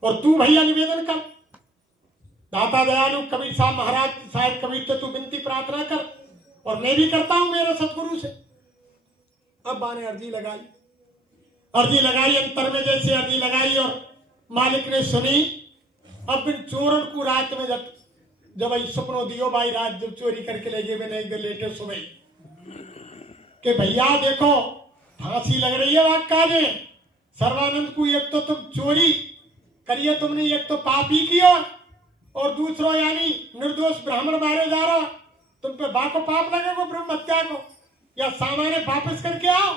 और तू भैया निवेदन कर दाता दयालु कबीर साहब महाराज साहब कबीर तो तू विनती प्रार्थना कर और मैं भी करता हूं मेरे सतगुरु से। अब माने अर्जी लगाई अंतर में जैसे अर्जी लगाई और मालिक ने सुनी। अब फिर चोरन को रात में जब सपनों दियो भाई रात जब चोरी करके ले गए मैंने एक लेटे सुबह कि भैया देखो फांसी लग रही है वाक्या में सर्वानंद को एक तो तुम चोरी करिए तुमने एक तो पाप ही किया और दूसरो यानी निर्दोष ब्राह्मण मारे जा रहा तुम पे बाको पाप लगेगा ब्रह्म हत्या को या सामान्य वापस करके आओ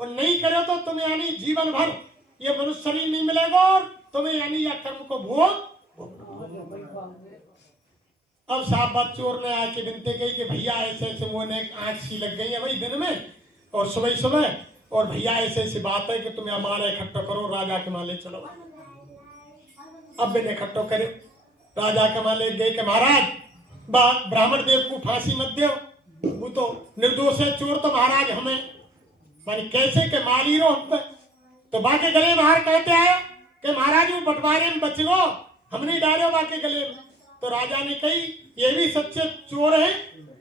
और नहीं करे तो तुम्हें यानी जीवन भर ये मनुष्य शरीर नहीं मिलेगा और तुम्हें यानी या कर्म को भोग। अब साहब चोर ने आके विनती कही कि भैया ऐसे ऐसे मुंह ने आंख सी लग गई है भाई दिन में और सुबह और भैया ऐसे ऐसी बात है कि तुम्हें हमारा इकट्ठा करो राजा के माले चलो। अब मैंने इकट्ठो करे राजा के माले गए कि महाराज ब्राह्मण देव को फांसी मत दो वो तो निर्दोष है चोर, तो महाराज हमें मानी कैसे के मारी रो हम पे। तो बाके गले बाहर कहते आए कि महाराज वो बंटवारे में बच गो, हमने डालो बाके गले में। तो राजा ने कही ये भी सच्चे चोर हैं,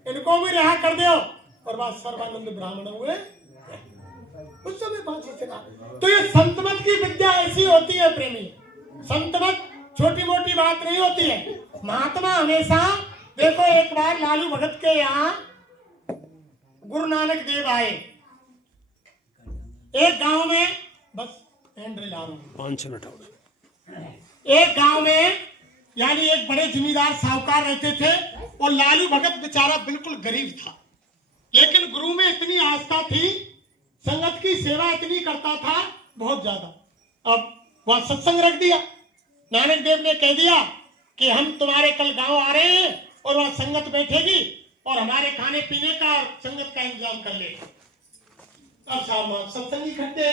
इनको भी रिहा कर दो। और बात सर्वानंद ब्राह्मण हुए उस समय बात सोचना। तो ये संतमत की विद्या ऐसी होती है प्रेमी, संतमत छोटी मोटी बात नहीं होती है। महात्मा हमेशा देखो, एक बार लालू भगत के यहाँ गुरु नानक देव आए एक गांव में, बस एक गांव में, यानी एक बड़े जमींदार साहूकार रहते थे और लालू भगत बेचारा बिल्कुल गरीब था, लेकिन गुरु में इतनी आस्था थी, संगत की सेवा इतनी करता था बहुत ज्यादा। अब वह सत्संग रख दिया, नानक देव ने कह दिया कि हम तुम्हारे कल गांव आ रहे हैं और वह संगत बैठेगी और हमारे खाने पीने का और संगत का इंतजाम कर ले। अब शाम सत्संग इकट्ठे,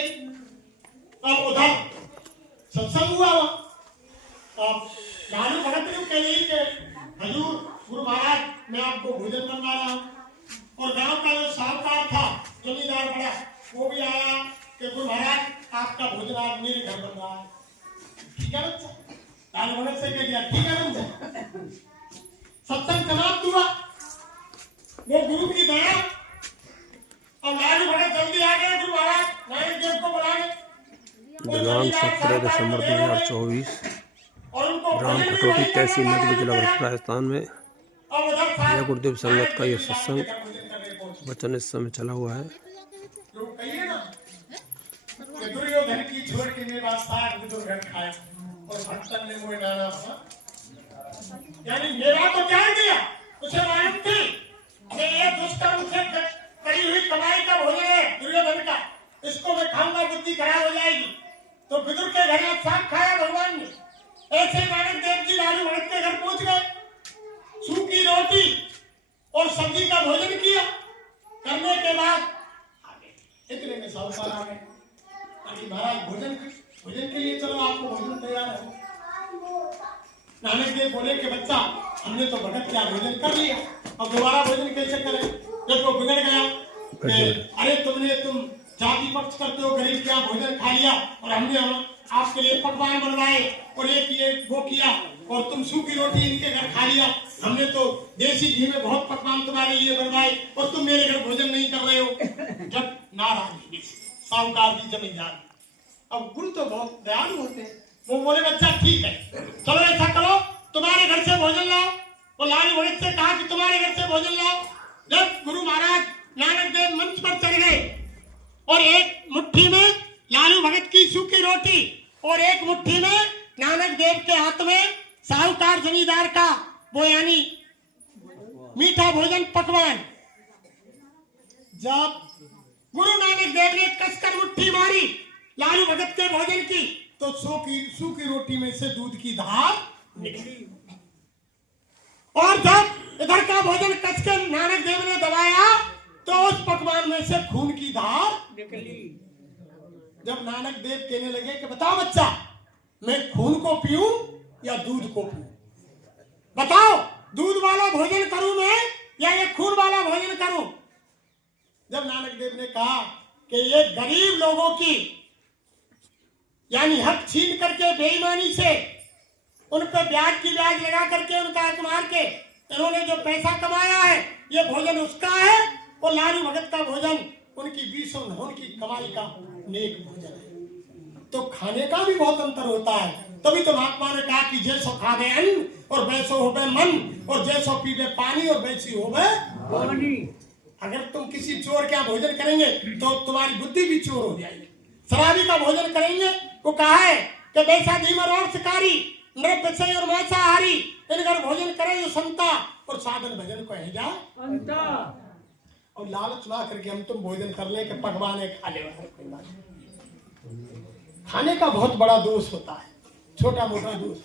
अब उधर सत्संग हुआ। अब लालू भगत ने कह दी कि हजूर गुरु महाराज मैं आपको भोजन बनवा रहा हूँ। और गांव का जो साहूकार था जमींदार बड़ा, वो भी आया कि गुरु महाराज आपका भोजन आज मेरे घर बन रहा है। ठीक है बच्चा, लालू भगत से कह दिया ठीक है बच्चा। सत्संग समाप्त हुआ, वो गुरु की दया। और लालू भगत जल्दी आ गए गुरु महाराज नानक देव को बुलाने। दिनांक 17 दिसंबर 2024 ग्राम कटौती तहसील नगरी जिला राजस्थान में यह गुरुदेव संगत का यह सत्संग वचन इस समय चला हुआ है। दुर्योधन की छोड़ के मेरे पास साग दुर्गन खाया और भक्तन ने मुझे डाला था, यानी मेरा तो क्या दिया उसे मालूम थी कि ये दुष्कर्म से करी हुई कमाई का भोजन है दुर्योधन का, इसको मैं खाऊंगा बुद्धि खराब हो जाएगी। तो विदुर के घर में साग खाया भगवान ने। ऐसे नानक देव जी लालू भगत के घर पहुंच गए, सूखी रोटी और सब्जी का भोजन किया। करने के बाद इतने में साहूकार आ गए, महाराज भोजन के लिए चलो आपको भोजन तैयार है। नानक देव बोले कि बच्चा हमने तो भगत क्या भोजन कर लिया, अब दोबारा भोजन कैसे करें। जब वो बिगड़ गया अरे तुम जाति पक्ष करते हो, गरीब क्या भोजन खा लिया और हमने आपके लिए पकवान बनवाए और ये वो किया और तुम सूखी रोटी इनके घर खा लिया। हमने तो देसी घी में बहुत पकवान तुम्हारे लिए बनवाए और तुम मेरे घर भोजन नहीं कर रहे हो। जब नाराज साहूकार जी जमींदार, अब गुरु तो बहुत दयालु होते हैं, वो बोले बच्चा ठीक है चलो ऐसा करो तुम्हारे घर से भोजन लाओ। और लालू भगत से कहा कि तुम्हारे घर से भोजन लाओ। जब गुरु महाराज नानक देव मंच पर चढ़ गए और एक मुट्ठी में लालू भगत की सूखी रोटी और एक मुट्ठी में नानक देव के हाथ में साहूकार जमींदार का वो यानी मीठा भोजन पकवान। जब गुरु नानक देव ने कसकर मुट्ठी मारी लालू भगत के भोजन की तो सूखी रोटी में से दूध की धार निकली। और जब इधर का भोजन कसकर नानक देव ने दबाया तो उस पकवान में से खून की धार निकली। जब नानक देव कहने लगे कि बताओ बच्चा मैं खून को पीऊं या दूध को पीऊं, बताओ दूध वाला भोजन करूं मैं या ये खून वाला भोजन करूं। जब नानक देव ने कहा कि ये गरीब लोगों की यानी हक छीन करके बेईमानी से उन पर ब्याज की ब्याज लगा करके उनका हक मार के इन्होंने जो पैसा कमाया है ये भोजन उसका है और लालू भगत का भोजन उनकी 20 होन की कमाई का नेक भोजन है। तो खाने का भी बहुत अंतर होता है। तभी तो महात्मा ने कहा कि जैसो खावे अन्न और वैसो होवे मन और जैसो पीवे पानी और वैसी होवे पानी। अगर तुम किसी चोर का भोजन करेंगे तो तुम्हारी बुद्धि भी चोर हो जाएगी। शराबी का भोजन करेंगे वो कहा है कि वैसा धीमर और शिकारी नृप विषय और मांसाहारी इनकर भोजन करे जो संता और साधन भजन को है जा और लालच ना करके हम तुम भोजन कर ले कि पकवान है खा ले। खाने का बहुत बड़ा दोष होता है, छोटा मोटा दोष।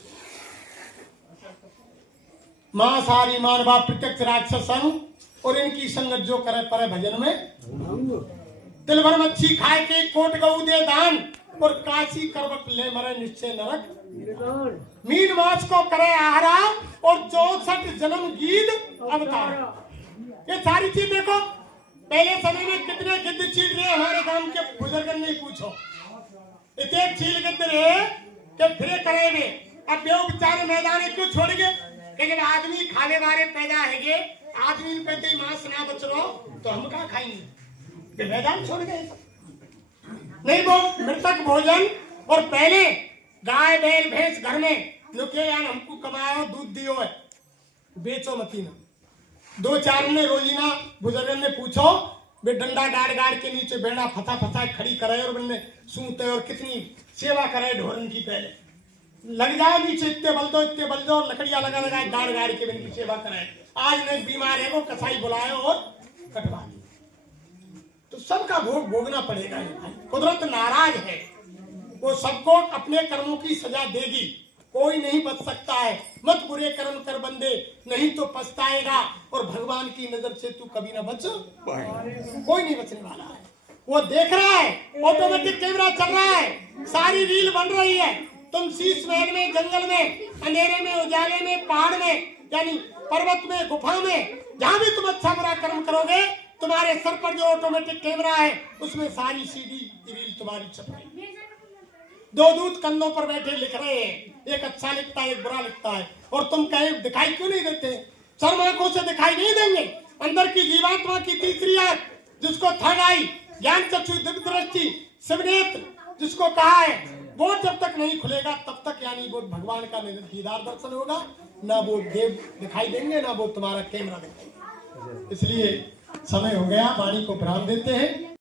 मांसाहारी मानवा प्रत्यक्ष राक्षस संग और इनकी संगत जो करे परे भजन में तिल भर मच्छी खाए के कोट गऊ दे दान और काशी करवट ले मरे निश्चय नरक। मीन मांस को करे आहारा और 64 जन्म गीत अवतार। ये सारी चीज देखो, पहले समय में कितने गिद्ध चील रहे हमारे गांव के बुजुर्गन नहीं पूछो, इतने चील गिद्ध रहे कि फिरे करे में। अब बेव बेचारे मैदान क्यों छोड़ गए कि जब आदमी खावे वाले पैदा है, आदमी पे तो मांस ना बच रो तो हम कहाँ खाएंगे, मैदान छोड़ गए। नहीं वो मृतक भोजन, और पहले गाय बैल भैंस घर में लुके यान हमको कमाओ दूध दियो है, बेचो मती ना। दो चार ने रोजीना बुजुर्गन ने पूछो, वे डंडा गाड़ गाड़ के नीचे बेड़ा फसा फसा खड़ी करे और बन्ने सूते और कितनी सेवा करे ढोरन की। पहले लग जाए नीचे, इतने बल दो लकड़ियां लगा लगाए गाड़ गाड़ के इनकी सेवा कराए। आज ने बीमार है वो कसाई बुलाए और कटवा दी, तो सबका भोग भोगना पड़ेगा। कुदरत नाराज है, वो सबको अपने कर्मों की सजा देगी, कोई नहीं बच सकता है। मत बुरे कर्म कर बंदे, नहीं तो पछताएगा, और भगवान की नजर से तू कभी ना बच पाएगा, कोई नहीं बचने वाला है। वो देख रहा है, ऑटोमेटिक कैमरा चल रहा है, सारी रील बन रही है। तुम शीश महल में, जंगल में, अंधेरे में, उजाले में, पहाड़ में, यानी पर्वत में, गुफा में, जहां भी तुम अच्छा बुरा कर्म करोगे, तुम्हारे सर पर जो ऑटोमेटिक कैमरा है उसमें सारी सीधी रील तुम्हारी छप रही। दो दूत कंधों पर बैठे लिख रहे हैं, एक अच्छा लिखता है, एक बुरा लिखता है, और तुम कहे दिखाई क्यों नहीं देते? शर्म आंखों से दिखाई नहीं देंगे। अंदर की जीवात्मा की तीसरी आंख, जिसको थर्ड आई, ज्ञान चक्षु, दिव्य दृष्टि, शिवनेत्र जिसको कहा है, वो जब तक नहीं खुलेगा तब तक यानी वो भगवान का दीदार दर्शन होगा, ना वो देव दिखाई देंगे, ना वो तुम्हारा कैमरा दिखाएंगे। इसलिए समय हो गया, वाणी को विराम देते हैं।